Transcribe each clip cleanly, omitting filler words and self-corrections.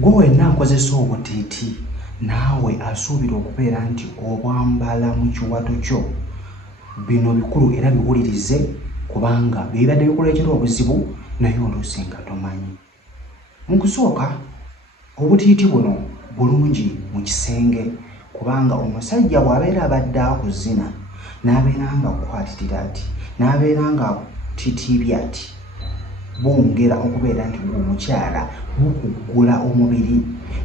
gwe naakozesa obutiiti naawe asuubira okubeera nti obwambala mu kiwato kyo bino bikulu era biwulirize kubanga bibadde bikuleetera obuzibu naye oluusi nga tomanyi. Mu kusooka obutiiti buno bulungi mu kisenge kubanga omusajja bw'abeera abadde akuzina n'abeera nga akukwatirira ati n'abeera nga akutiitiibya ati bongera okubeera nti ng'omukyala bukuggula omubiri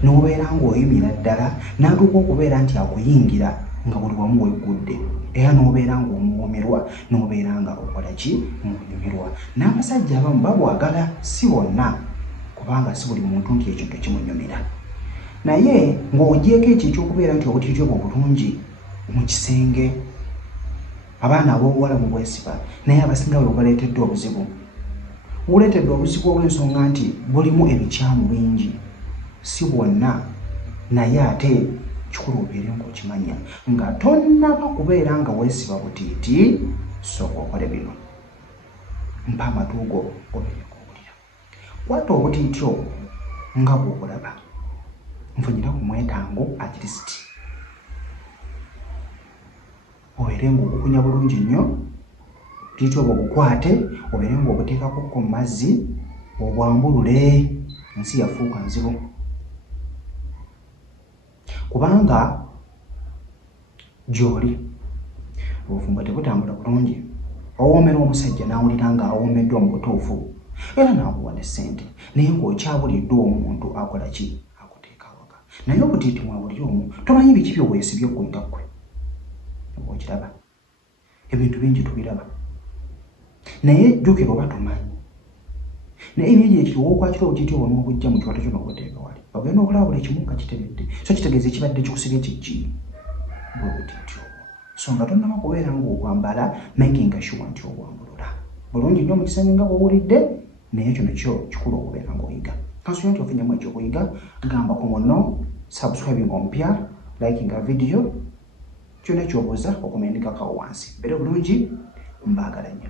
n'obeera ng'oyimira ddala n'atuuka okubeera nti akuyingira nga buli wamu weggudde era n'obeera ng'omuwoomerwa n'obeera nga okola ki munyumirwa. N'abasajja abamu babwagala, si bonna kubanga si buli muntu nti ekintu kimunyumira, naye ng'ogyeko ekyo ekyokubeera nti obutiiti obwo bulungi mu kisenge abaana ab'obuwala mu bwesiba naye abasinga bwe bubaleetedde obuzibu. Buleetedde obuzibu olw'ensonga nti bulimu ebikyamu bingi, si bwonna naye ate kikulu obeere ng'okimanya nga tonnaba kubeera nga weesiba butiiti sooka okole bino. Mpa amatu go obeere ng'owulira. Kwata obutiiti obwo nga bw'obulaba nfunyira ku mwetango akirisiti obeere ng'obukunya bulungi nnyo. Obutiiti obwo bukwate obeere ng'obuteekako ku mazzi obwambulule. Ensi yafuuka nzibu kubanga gy'oli obufumbo tebutambula bulungi. Owoomera omusajja n'awulira ng'awoomeddwa mu butuufu era n'akuwa ne ssente naye ng'okyabuliddwa omuntu akola ki akuteeka awaka. Naye obutiiti mwa buli omu tomanyi biki bye weesibye ggwe nga ggwe okiraba. Ebintu bingi tubiraba naye jjukira oba tomanyi. Naye ebingi ekiro wookwakira obutiiti obwo n'obujja mu kiwato kyo n'obuteeka wali ogenda okulaba buli kimu nga kiteredde, so kitegeeza ekibadde kikusibye kiki bwe butiiti obwo. So nga tonnaba kubeera ng'obwambala makinga sure nti obwambulula bulungi nnyo mu kisenge nga bw'owulidde, naye kino kyo kikulu okubeera ng'oyiga. Kansuubira nti ofunyemu ekyokuyiga, gamba ku munno, subscribing omupya, likinga video, kyonna ky'obuuza okomendikako awo wansi. Mbeere bulungi, mbaagala nnyo.